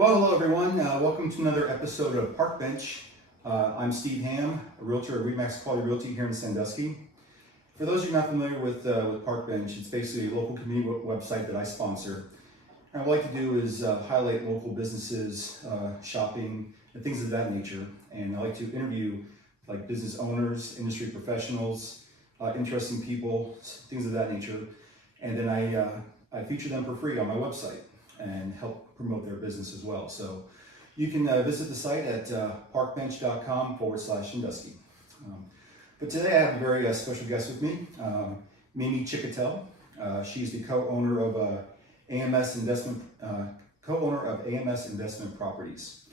Well, hello everyone. Welcome to another episode of Parkbench. I'm Steve Ham, a realtor at Remax Quality Realty here in Sandusky. For those of you not familiar with Parkbench, it's basically a local community website that I sponsor. And what I like to do is highlight local businesses, shopping, and things of that nature. And I like to interview like business owners, industry professionals, interesting people, things of that nature. And then I feature them for free on my website and help promote their business as well. So you can visit the site at parkbench.com/Sandusky. But today I have a very special guest with me, Mimi Chicotel. She's the co-owner of AMS Investment Properties.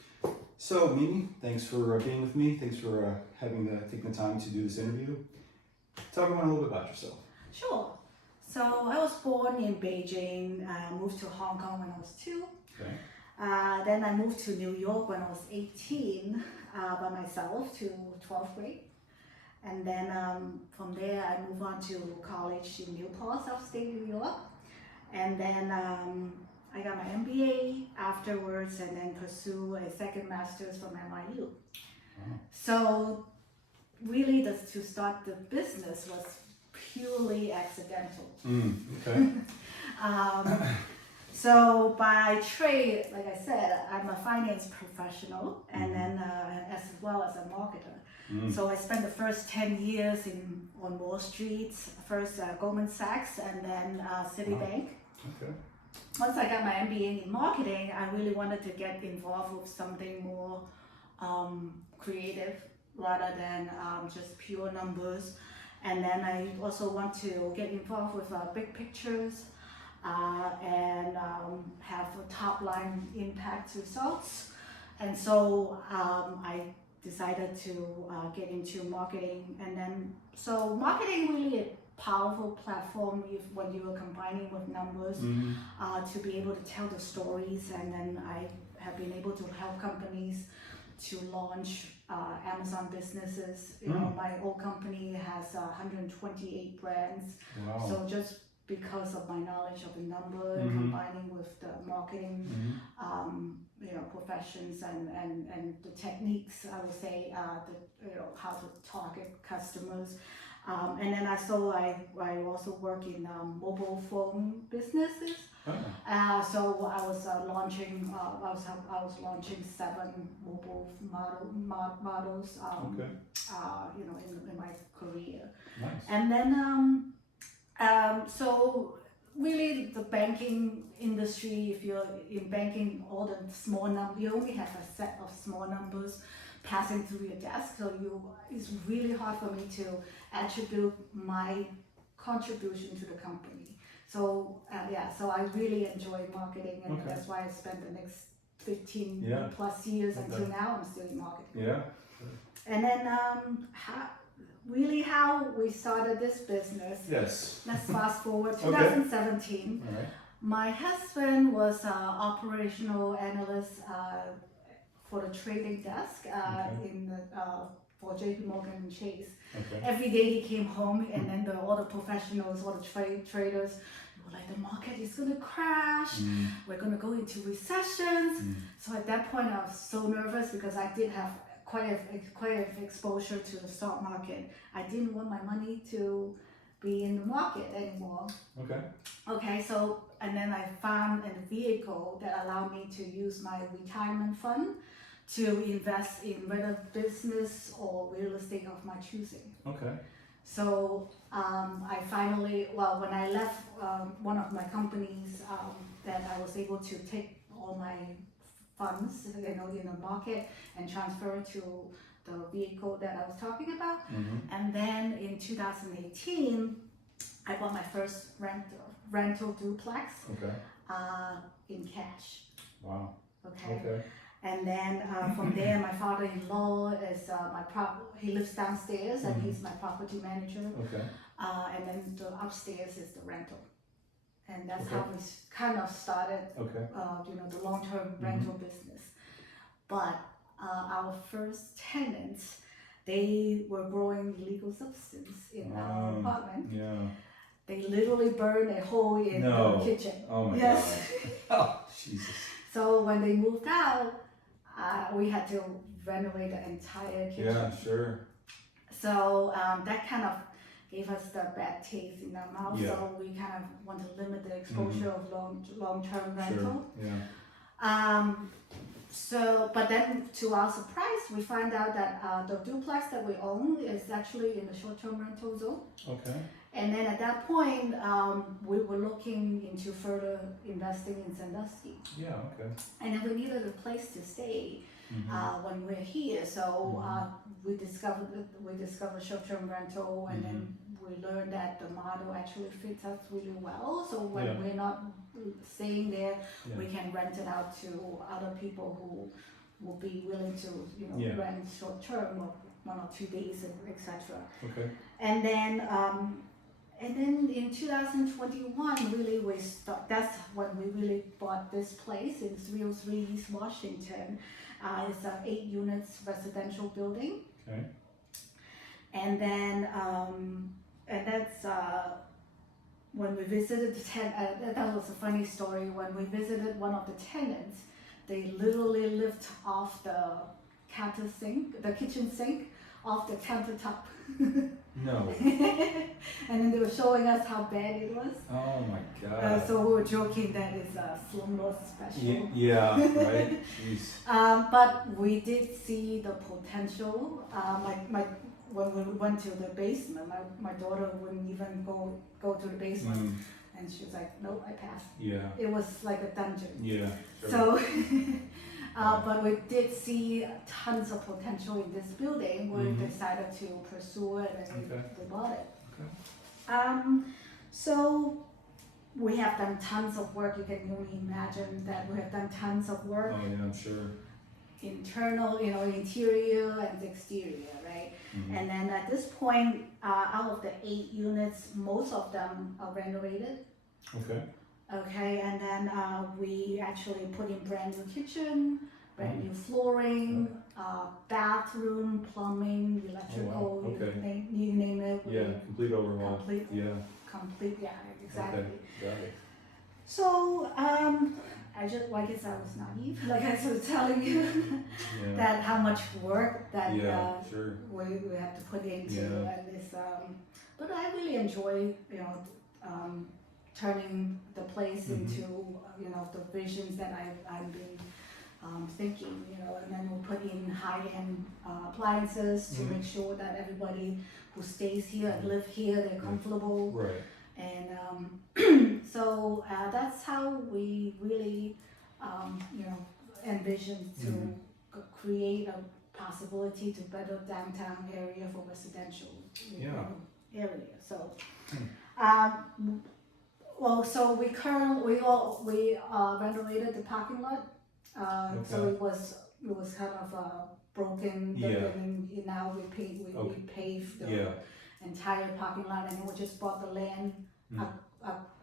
So Mimi, thanks for being with me. Thanks for taking the time to do this interview. Tell everyone a little bit about yourself. Sure. So I was born in Beijing. I moved to Hong Kong when I was 2. Okay. Then I moved to New York when I was 18 by myself to 12th grade. And then from there I moved on to college in Newport, upstate New York. And then I got my MBA afterwards and then pursue a second master's from NYU. Wow. So really to start the business was purely accidental. Okay. So by trade, like I said, I'm a finance professional and then as well as a marketer. So I spent the first 10 years on Wall Street, first Goldman Sachs and then Citibank. Okay. Once I got my MBA in marketing, I really wanted to get involved with something more creative rather than just pure numbers. And then I also want to get involved with big pictures and have a top line impact results. And so I decided to get into marketing. And then, so marketing really a powerful platform when you are combining with numbers to be able to tell the stories. And then I have been able to help companies to launch Amazon businesses. You know, my old company has 128 brands. Wow. So just because of my knowledge of the number and combining with the marketing, professions and the techniques, I would say, how to target customers. And then I also work in mobile phone businesses. So I was launching 7 mobile models. In my career. Nice. And then so really the banking industry, if you're in banking, all the small numbers, you only have a set of small numbers passing through your desk. So it's really hard for me to attribute my contribution to the company. So so I really enjoy marketing, and that's why I spent the next 15 plus years until now. I'm still in marketing. Yeah. And then how we started this business. Yes. Let's fast forward 2017. All right. My husband was an operational analyst for the trading desk for JP Morgan and Chase. Okay. Every day he came home and then all the professionals, all the traders were like, the market is going to crash. We're going to go into recessions. So at that point I was so nervous because I did have quite a exposure to the stock market. I didn't want my money to be in the market anymore. Okay, so, and then I found a vehicle that allowed me to use my retirement fund to invest in whether business or real estate of my choosing. Okay. So I finally, when I left one of my companies, that I was able to take all my funds, in the market and transfer to the vehicle that I was talking about. And then in 2018, I bought my first rental duplex in cash. Wow. Okay. And then from there, my father-in-law is he lives downstairs and he's my property manager. Okay. And then the upstairs is the rental. And that's how we kind of started, the long-term rental business. But our first tenants, they were growing illegal substance in our apartment. Yeah. They literally burned a hole in the kitchen. Oh my God. Oh, Jesus. So when they moved out, we had to renovate the entire kitchen. Yeah, sure. So that kind of gave us the bad taste in our mouth. Yeah. So we kind of want to limit the exposure of long-term rental. Sure. Yeah. But then to our surprise, we find out that the duplex that we own is actually in the short-term rental zone. Okay. And then at that point, we were looking into further investing in Sandusky. Yeah. Okay. And then we needed a place to stay when we're here. So we discovered short-term rental, and then we learned that the model actually fits us really well. So when we're not staying there, we can rent it out to other people who will be willing to, rent short-term or 1 or 2 days, etc. Okay. And then in 2021, really that's when we really bought this place in 303 East Washington. It's an 8 units residential building. Okay. And then, and that's when we visited the tenant. That was a funny story. When we visited one of the tenants, they literally lifted off the kitchen sink, off the countertop. No. And then they were showing us how bad it was. Oh my God. So we were joking that it's a slumlord special. Yeah, right. Jeez. But we did see the potential. When we went to the basement, my daughter wouldn't even go to the basement, and she was like, "Nope, I passed." Yeah. It was like a dungeon. Yeah. Sure. So. But we did see tons of potential in this building. We decided to pursue it, and we bought it. Okay. So we have done tons of work. You can only imagine that we have done tons of work. Oh yeah, I'm sure. Internal, interior and exterior, right? And then at this point, out of the 8 units, most of them are renovated. Okay. Okay, and then we actually put in brand new kitchen, brand new flooring, bathroom, plumbing, electrical, Oh, wow. Okay. you name it. Complete overhaul. Complete, exactly. Okay. Got it. So, I guess I was naive, like I was telling you, that how much work that sure. we have to put into and this. But I really enjoy, turning the place into, the visions that I've been thinking, and then we'll put in high-end appliances to make sure that everybody who stays here and live here, they're comfortable. Right. And so that's how we really, envision to create a possibility to better downtown area for residential area. So. Well, so we renovated the parking lot. So it was kind of broken. And now we paved the entire parking lot, and then we just bought the land up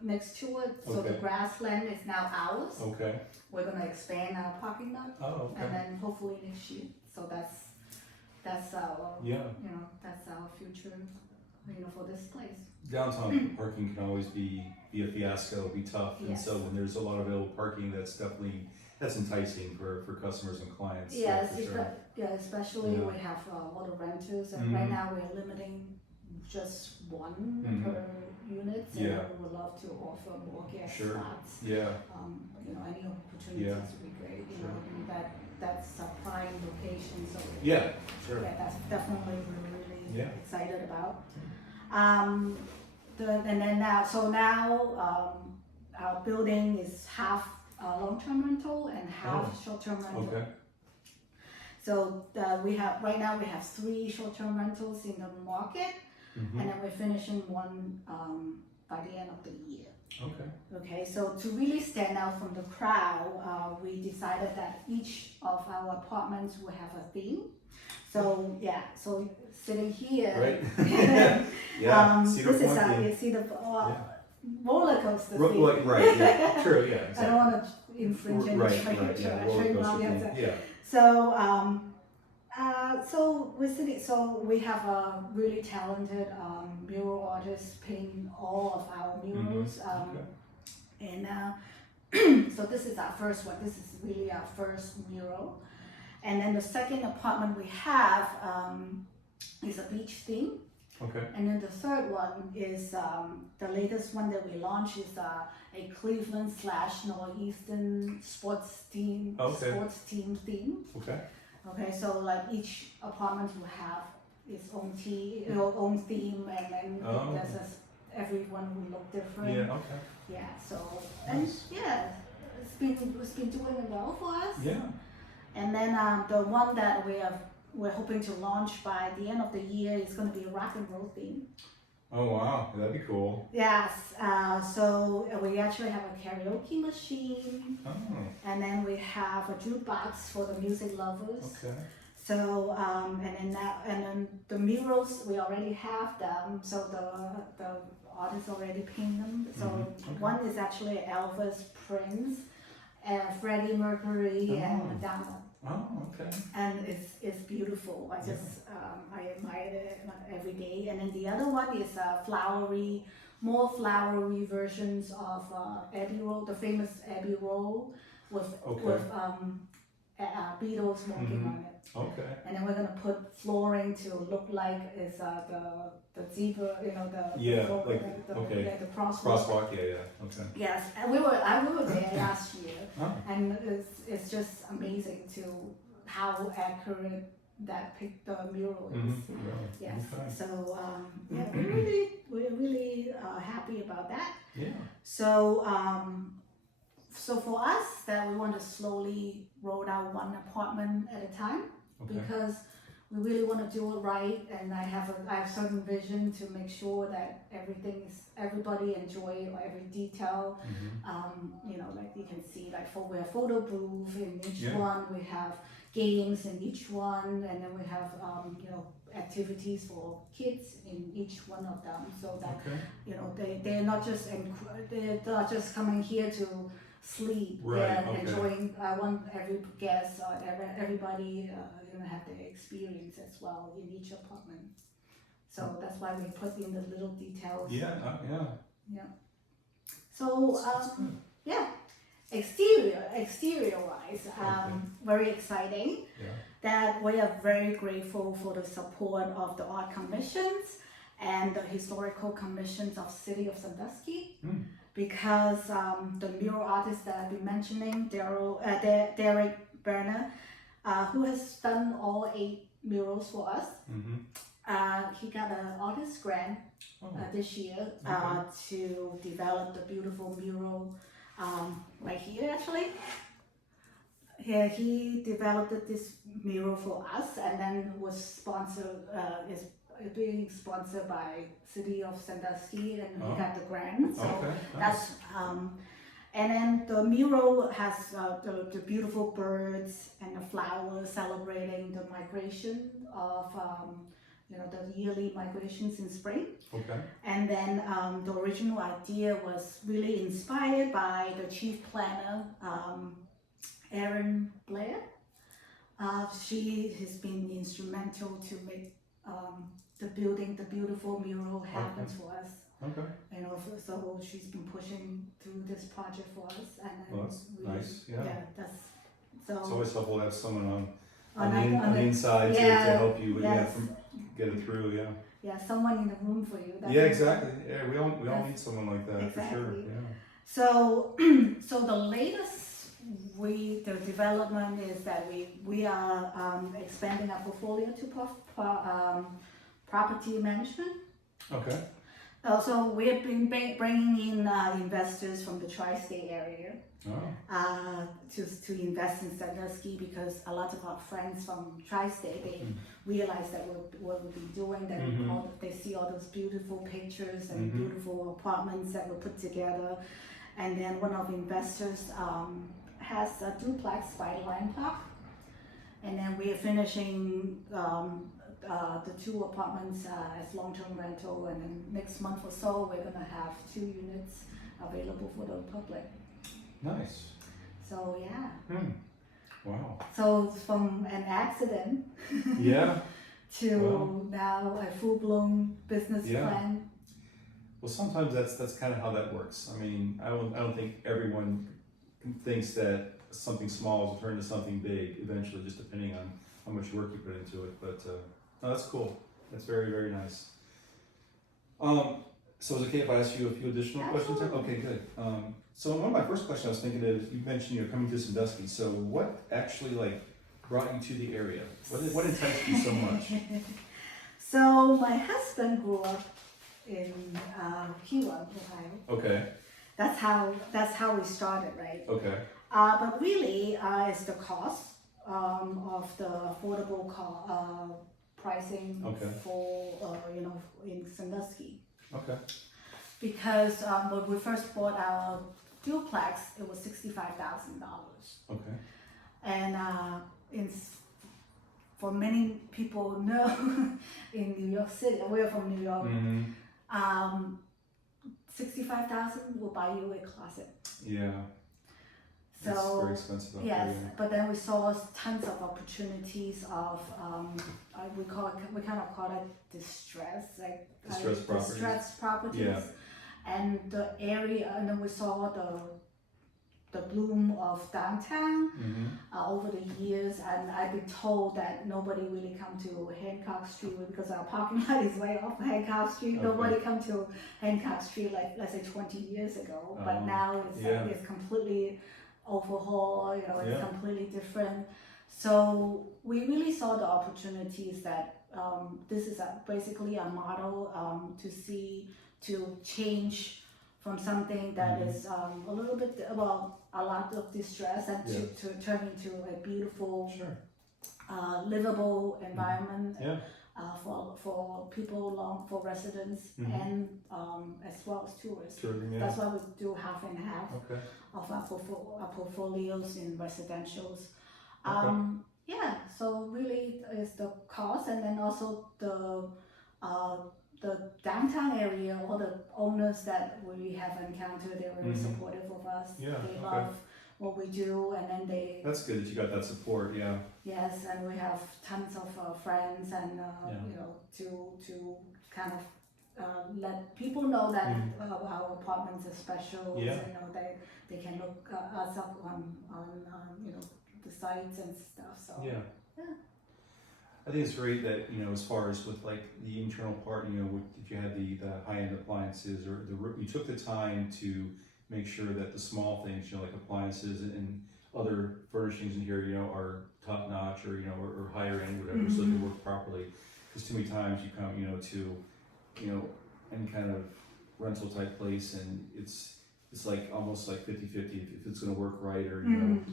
next to it. So the grassland is now ours. Okay. We're gonna expand our parking lot. Oh, okay. And then hopefully next year. So that's our that's our future. For this place. Downtown parking can always be a fiasco, be tough, and so when there's a lot of available parking, that's enticing for customers and clients. Yes, for sure. Especially we have a lot of renters, and right now we're limiting just one per unit. So we would love to offer more guest spots. Yeah. Any opportunities would be great. That's a prime location. So sure. Yeah, that's definitely we're really excited about. And then now our building is half long-term rental and half short-term rental. Okay. So right now we have 3 short-term rentals in the market, and then we're finishing one by the end of the year. Okay. So to really stand out from the crowd, we decided that each of our apartments will have a theme. So sitting here, right? This is roller coaster theme. Right. Yeah. True. Yeah. Exactly. I don't want to infringe any trademark. So we're sitting. So we have a really talented mural artist paint all of our murals, and So this is our first one. This is really our first mural. And then the second apartment we have is a beach theme. Okay. And then the third one is the latest one that we launched is a Cleveland / Northeastern sports team. Okay. Sports team theme. Okay. Okay, so like each apartment will have its own own theme, and then everyone will look different. Yeah. Okay. Yeah. So Nice. and yeah, it's been doing well for us. Yeah. And then the one that we're hoping to launch by the end of the year is going to be a rock and roll theme. Oh wow, that'd be cool. Yes. So we actually have a karaoke machine, Oh. and then we have a jukebox for the music lovers. Okay. So and then the murals we already have them. So the artists already paint them. So Okay. one is actually Elvis, Prince, Freddie Mercury, and Madonna. Oh, okay. And it's beautiful. I just I admire it every day. And then the other one is more flowery versions of Abbey Road, the famous Abbey Road with Beatles walking on it. Okay. And then we're gonna put flooring to look like it's the zebra, the crosswalk. Crosswalk, yeah. Okay. Yes, and we were there last year, and it's just amazing to how accurate the mural is. Really? Yes, Okay. so we're really happy about that. Yeah. So for us, that we want to slowly roll out one apartment at a time, Okay. because we really want to do it right, and I have certain vision to make sure that everybody enjoy every detail. Like you can see, we have photo booth in each one, we have games in each one, and then we have activities for kids in each one of them, so that they're not just coming here to sleep. Right, They're okay. enjoying. I want every guest or everybody have their experience as well in each apartment. So that's why we put in the little details. Yeah. Yeah. So exterior wise, very exciting. Yeah. That we are very grateful for the support of the art commissions and the historical commissions of City of Sandusky. Because the mural artist that I've been mentioning, Derek Berner, who has done all 8 murals for us, he got an artist grant this year to develop the beautiful mural right here actually. Yeah, he developed this mural for us, and then was is being sponsored by City of Sandusky, and he got the grant. So that's and then the mural has the beautiful birds and the flowers celebrating the migration of the yearly migrations in spring. Okay. And then the original idea was really inspired by the chief planner, Erin Blair. She has been instrumental to make the beautiful mural happen for us. Okay. So she's been pushing through this project for us, and Well, that's really, nice. Yeah. that's so. It's always helpful to have someone on on the inside to help you get it through. Yeah. Yeah, someone in the room for you. Yeah, exactly. Yeah, we all need someone like that for sure. Exactly. Yeah. So the latest the development is that we are expanding our portfolio to property management. Okay. So we have been bringing in investors from the tri-state area to invest in Sandusky, because a lot of our friends from tri-state, they realize that what we've been doing, that they see all those beautiful pictures and beautiful apartments that were put together. And then one of the investors has a duplex by the Lion Park, and then we are finishing the 2 apartments as long-term rental, and then next month or so we're gonna have 2 units available for the public. Nice. So yeah. Wow. So from an accident to now a full-blown business plan. Well, sometimes that's kind of how that works. I mean, I don't think everyone thinks that something small will turn into something big eventually, just depending on how much work you put into it. But no, that's cool. That's very, very nice. So is it okay if I ask you a few additional questions? Okay, good. So one of my first questions I was thinking is, you mentioned you're coming to Sandusky. So what actually like brought you to the area? What enticed you so much? So my husband grew up in Huron, Ohio. Okay. That's how we started, right? Okay. But really, it's the cost of the affordable pricing Okay. for in Sandusky. Okay. Because when we first bought our duplex, it was $65,000. Okay. And for many people know in New York City, we're from New York. Mm-hmm. $65,000 will buy you a closet. Yeah. So it's very expensive. Yes, but then we saw tons of opportunities of we kind of call it distressed properties. Yeah. And the area, and then we saw the bloom of downtown over the years, and I've been told that nobody really come to Hancock Street because our parking lot is way off Hancock Street. Okay. Nobody come to Hancock Street like, let's say 20 years ago, but now it's completely overhauled, it's completely different. So we really saw the opportunities that this is basically a model to change from something that is a little bit, a lot of distress, and to turn into a beautiful, livable environment for people, for residents, and as well as tourists. That's why we do half and half of our portfolios in residentials. So really is the cost, and then also the downtown area, all the owners that we have encountered, they're very supportive of us. They love what we do, and then That's good that you got that support. Yeah. Yes, and we have tons of friends, and to kind of let people know that our apartments are special. Yeah. They can look us up on the sites and stuff. So yeah. I think it's great that, as far as with like the internal part, if you had the high-end appliances, or you took the time to make sure that the small things, like appliances and other furnishings in here, are top notch, or higher end, whatever, so they work properly. Because too many times you come, to any kind of rental type place, and it's like almost like 50-50 if it's going to work right, or am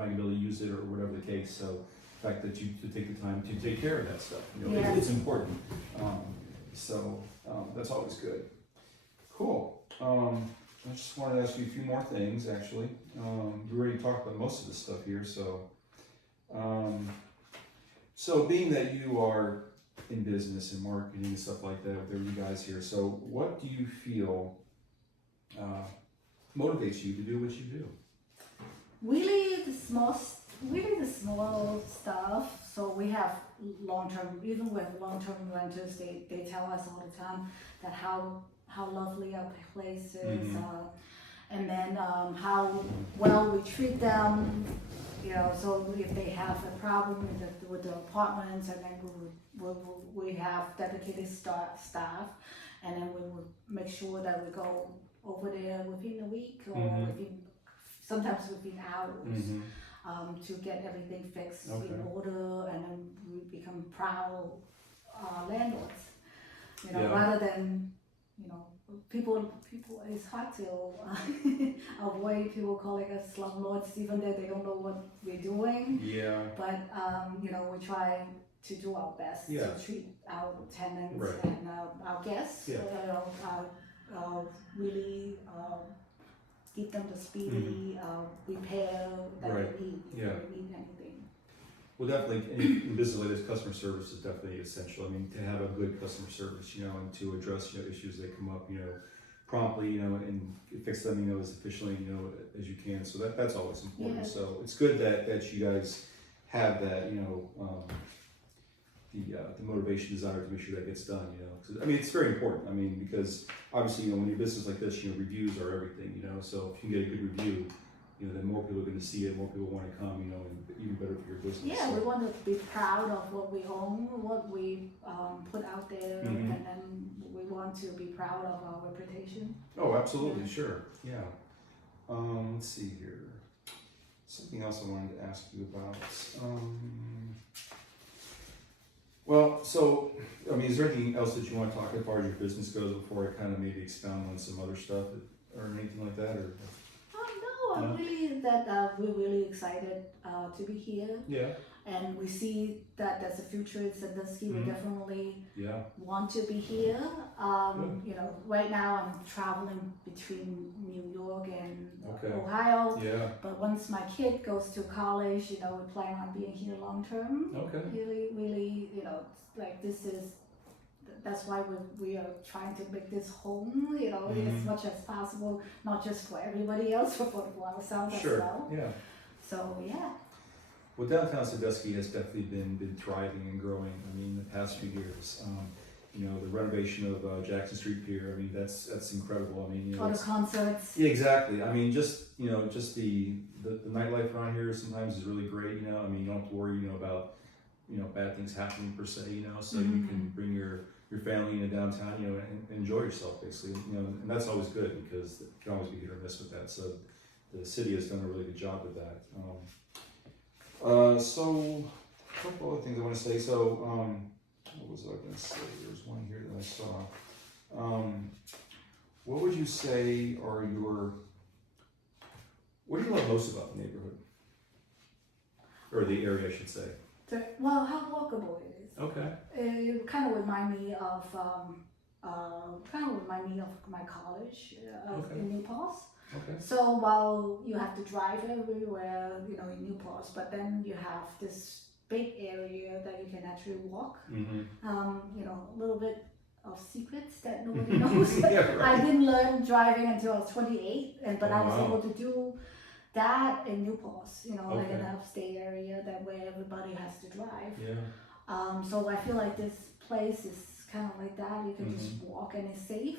I going to be able to use it, or whatever the case. So the fact that you take the time to take care of that stuff, it's important. That's always good. Cool. I just wanted to ask you a few more things, actually. We already talked about most of this stuff here, so being that you are in business and marketing and stuff like that with you guys here, so what do you feel motivates you to do what you do? Really the small stuff. So we have long-term, even with long-term renters, they tell us all the time that how lovely our place is, and then how well we treat them. So if they have a problem with the apartments, and then we have dedicated staff, and then we will make sure that we go over there within a week, or sometimes within hours, to get everything fixed in order, and then we become proud landlords. Rather than people. It's hard to avoid people calling us slumlords, even though they don't know what we're doing. Yeah. But we try to do our best to treat our tenants and our guests. Really give them the speedy repair that they need if they need anything. Well, definitely, in business like this, customer service is definitely essential. I mean, to have a good customer service, and to address issues that come up, promptly, and fix them, as efficiently, as you can. So that's always important. So it's good that you guys have that, the motivation, desire to make sure that gets done. You know, 'cause, I mean, it's very important. I mean, because obviously, you know, when you're a business like this, you know, reviews are everything. You know, so if you can get a good review, you know, then more people are going to see it, more people want to come. You know, and even better for your business. Yeah, so. we want to be proud of what we own, what we put out there, Mhm. and then we want to be proud of our reputation. Oh, absolutely, Yeah. sure, yeah. Let's see here. Something else I wanted to ask you about. Well, so, I mean, is there anything else that you want to talk as far as your business goes before I kind of maybe expound on some other stuff or anything like that? Or No, No? I'm really we're really excited to be here, yeah, and we see that there's a future in Sandusky. We Mhm. definitely yeah, want to be here. Good. You know, right now I'm traveling between New York and Okay. Ohio. yeah. But once my kid goes to college, you know, we plan on being here long term. Okay. Really, you know, like that's why we are trying to make this home, you know, Mhm. as much as possible, not just for everybody else, but for ourselves Sure. as well. Yeah. So yeah. Well, downtown Sandusky has definitely been thriving and growing. I mean, the past few years. You know, the renovation of Jackson Street Pier. I mean, that's incredible. I mean, you know, All the it's- concerts. Yeah, exactly. I mean, just the nightlife around here sometimes is really great. You know, I mean, you don't have to worry, you know, about bad things happening per se. You know, so you can bring your family into downtown, you know, and enjoy yourself basically. You know, and that's always good because you can always be hit or miss with that. So the city has done a really good job with that. So a couple other things I want to say. So what was I going to say? There's one here that I saw. What would you say are what do you love most about the neighborhood? Or the area, I should say. Well, how walkable it is. Okay. It kind of remind me of my college Okay. in New Paltz. Okay. So while you have to drive everywhere, you know, in New Paltz, but then you have this big area that you can actually walk. Mm-hmm. You know, a little bit of secrets that nobody knows. Yeah, right. I didn't learn driving until I was 28, but I was wow. able to do that in New Paltz, you know, like Okay. an upstate area that where everybody has to drive. Yeah. So I feel like this place is kind of like that. You can just walk and it's safe.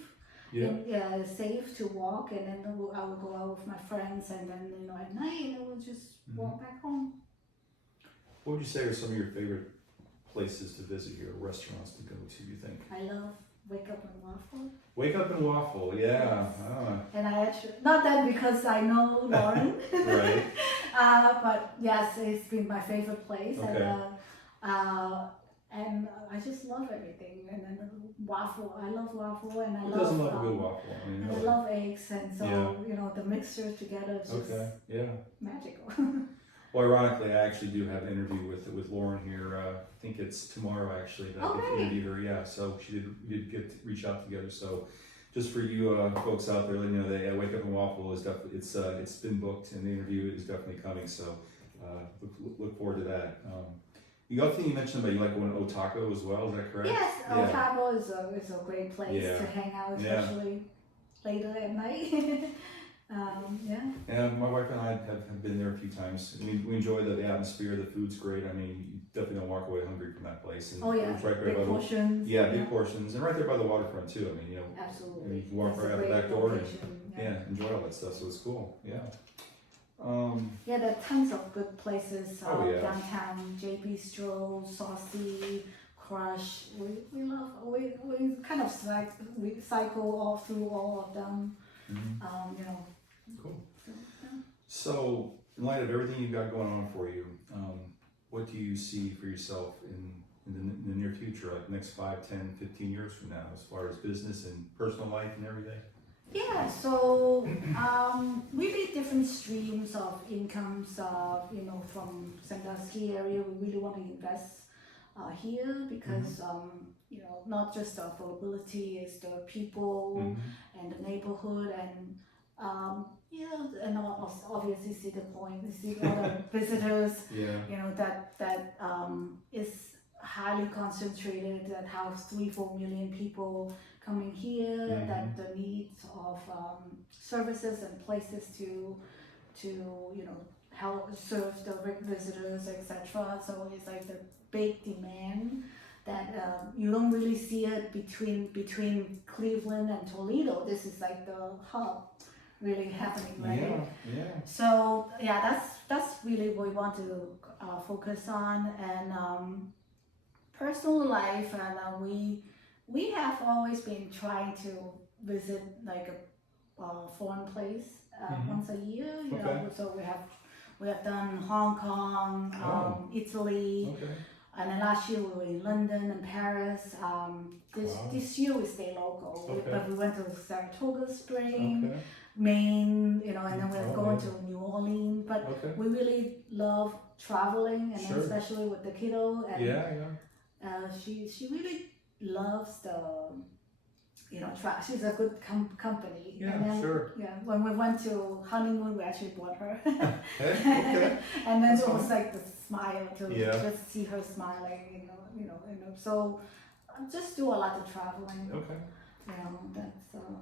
Yeah. And, yeah, it's safe to walk, and then I will go out with my friends, and then you know at night I will just walk back home. What would you say are some of your favorite places to visit here, restaurants to go to? You think? I love Wake Up and Waffle. Wake Up and Waffle. Yeah. And I actually not that because I know Lauren. Right. But yes, it's been my favorite place, Okay. and I just love everything. And then waffle, I love waffle, and I Who love. doesn't love a good waffle? I mean, And I really. love eggs, and so Yeah. you know the mixture together is just Okay. Yeah. magical. Well, ironically, I actually do have an interview with Lauren here. I think it's tomorrow actually that I get to great. interview her. Yeah, so we did get to reach out together. So just for you folks out there, you know, the Wake Up and Waffle is definitely it's been booked and the interview is definitely coming. So look forward to that. The other thing you mentioned about you like going to Otaco as well. Is that correct? Yes, Yeah. Otago is a great place Yeah. to hang out, Yeah. especially later at night. Yeah. And my wife and I have been there a few times. We enjoy the atmosphere. The food's great. I mean, you definitely don't walk away hungry from that place. And Oh yeah, it's right there big by the portions. Yeah, big portions, and right there by the waterfront too. I mean, you know, Absolutely. and you can walk That's a right out the great back door and location, yeah, enjoy all that stuff. So it's cool. Yeah. Yeah, there are tons of good places Oh, yeah. downtown. JP Stroll, Saucy, Crush. We love. We kind of we cycle all through all of them. Mhm. You know. Cool. So, yeah. So, in light of everything you've got going on for you, what do you see for yourself in the near future, like next 5, 10, 15 years from now, as far as business and personal life and everything? Yeah, so we need different streams of incomes, you know, from Sandusky area. We really want to invest here because, you know, not just the affordability, it's the people and the neighborhood and, you know, and obviously Cedar Point, we see all the visitors, Yeah. you know, that is highly concentrated, that have 3-4 million people coming here, that the needs of services and places to you know help serve the visitors, etc. So it's like the big demand that you don't really see it between Cleveland and Toledo. This is like the hub really happening, right? Yeah. So yeah, that's really what we want to focus on, and personal life, and we have always been trying to visit like a foreign place once a year. You know, so we have done Hong Kong, Italy. Okay. And then last year we were in London and Paris. This year we stay local, but we went to Saratoga Springs, Maine, you know, and then we're going to New Orleans. But we really love traveling, and then especially with the kiddo. And she really loves the, you know, she's a good company. Yeah, and then, sure. Yeah, when we went to honeymoon, we actually brought her. Okay. And then it was like the smile to just see her smiling, you know. So just do a lot of traveling. Okay. You know, that's.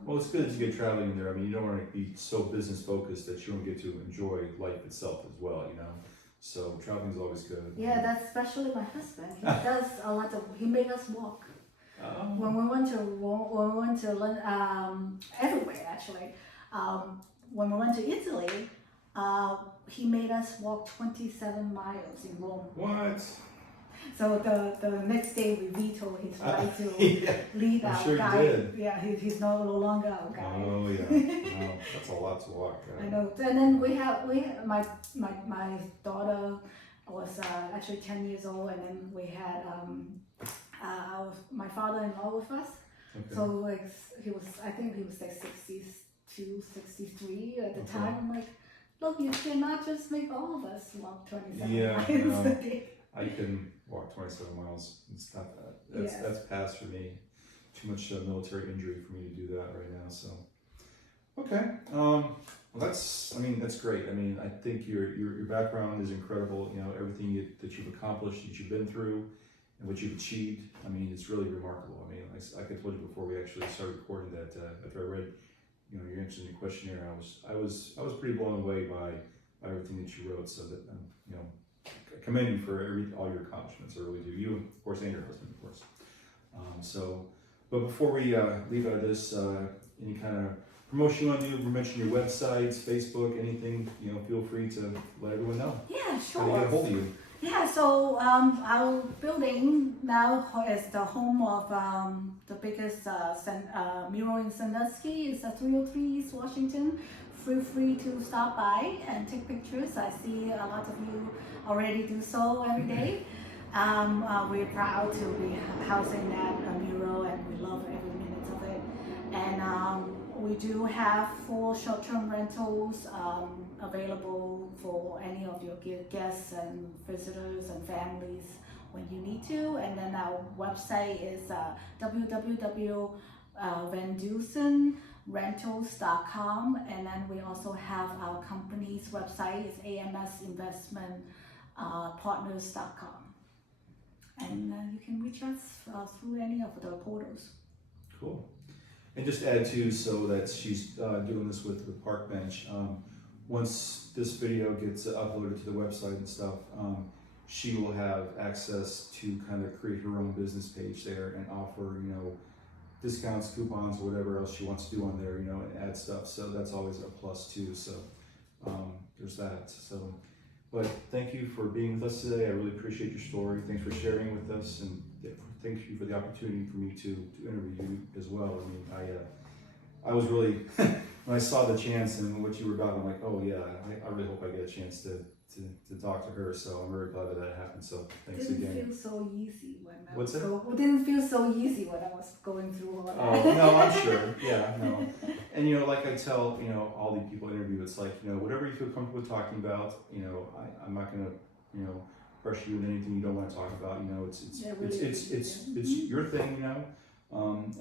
Well, it's good that you get traveling in there. I mean, you don't want to be so business focused that you don't get to enjoy life itself as well. You know. So traveling is always good. Yeah, that's especially my husband. He does a lot of. He made us walk. Oh. When we went to everywhere actually. When we went to Italy, he made us walk 27 miles in Rome. What? So the next day we vetoed his right to lead our sure guide. Did. Yeah, he's no longer our guide. Oh yeah, no, that's a lot to walk. I know. And then we have my daughter was actually 10 years old, and then we had my father-in-law with us. Okay. So like I think he was like 62, 63 at the time. I'm like, look, you cannot just make all of us walk 27 miles a day. I can walk 27 miles. It's not that. That's past for me. Too much military injury for me to do that right now. So, okay. Well, that's great. I mean, I think your background is incredible. You know, everything that you've accomplished, that you've been through, and what you've achieved. I mean, it's really remarkable. I mean, like I told you before we actually started recording that, after I read, you know, your answer in the questionnaire, I was pretty blown away by everything that you wrote. So that you know, I commend you for all your accomplishments. I really do. You, of course, and your husband, of course. But before we leave out of this, any kind of promotion you want to do? Mention your websites, Facebook, anything. You know, feel free to let everyone know. Yeah, sure. How to get a hold of you. Yeah, so our building now is the home of the biggest mural in Sandusky. It's 303 East Washington. Feel free to stop by and take pictures. I see a lot of you already do so every day. We're proud to be housing that mural, and we love every minute of it. And we do have 4 short-term rentals available for any of your guests and visitors and families when you need to. And then our website is www.vandusenrentals.com. And then we also have our company's website is AMS Investment Partners.com. And you can reach us through any of the portals. Cool. And just add too, so that she's doing this with Parkbench. Once this video gets uploaded to the website and stuff, she will have access to kind of create her own business page there and offer, you know, discounts, coupons, whatever else she wants to do on there, you know, and add stuff. So that's always a plus too. So there's that. So, but thank you for being with us today. I really appreciate your story. Thanks for sharing with us, and thank you for the opportunity for me to interview you as well. I mean, I was really when I saw the chance and what you were about, I'm like, oh yeah, I really hope I get a chance to talk to her. So I'm very glad that happened. So thanks again. Didn't feel so easy when I What's was it? didn't feel so easy when I was going through all that. Oh no, I'm sure. Yeah, no. And you know, like I tell, you know, all the people I interview, it's like, you know, whatever you feel comfortable talking about, you know, I'm not gonna, you know, pressure you in anything you don't want to talk about. You know, it's your thing, you know.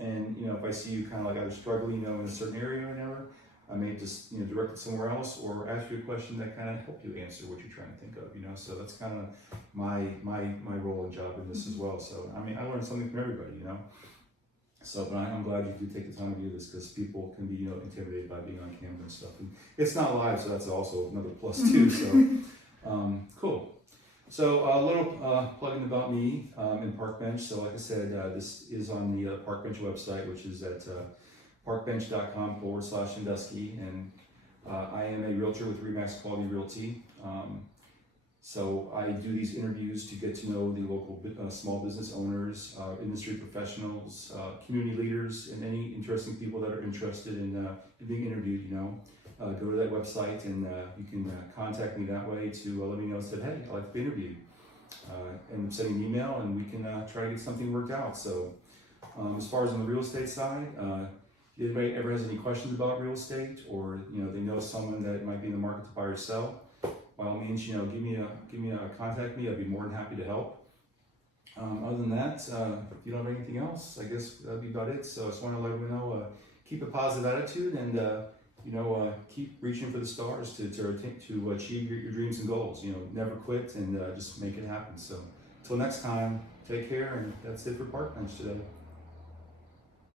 And you know, if I see you kind of like either struggling, you know, in a certain area or whatever, I may just, you know, direct it somewhere else or ask you a question that kind of help you answer what you're trying to think of, you know. So that's kind of my role and job in this as well. So I mean, I learn something from everybody, you know. So, but I'm glad you did take the time to do this, because people can be, you know, intimidated by being on camera and stuff. And it's not live, so that's also another plus too. So, cool. So a little plugging about me and Parkbench. So like I said, this is on the Parkbench website, which is at parkbench.com/Sandusky, and I am a realtor with Remax Quality Realty. So I do these interviews to get to know the local small business owners, industry professionals, community leaders, and any interesting people that are interested in being interviewed. Go to that website and you can contact me that way to let me know that, hey, I'd like to be interviewed. And send me an email and we can try to get something worked out. So as far as on the real estate side, if anybody ever has any questions about real estate, or they know someone that might be in the market to buy or sell, by all means, give me a contact me. I'd be more than happy to help. Other than that, if you don't have anything else, I guess that'd be about it. So I just want to let everyone know, keep a positive attitude and keep reaching for the stars to achieve your dreams and goals. Never quit and just make it happen. So until next time, take care, and that's it for Parkbench today.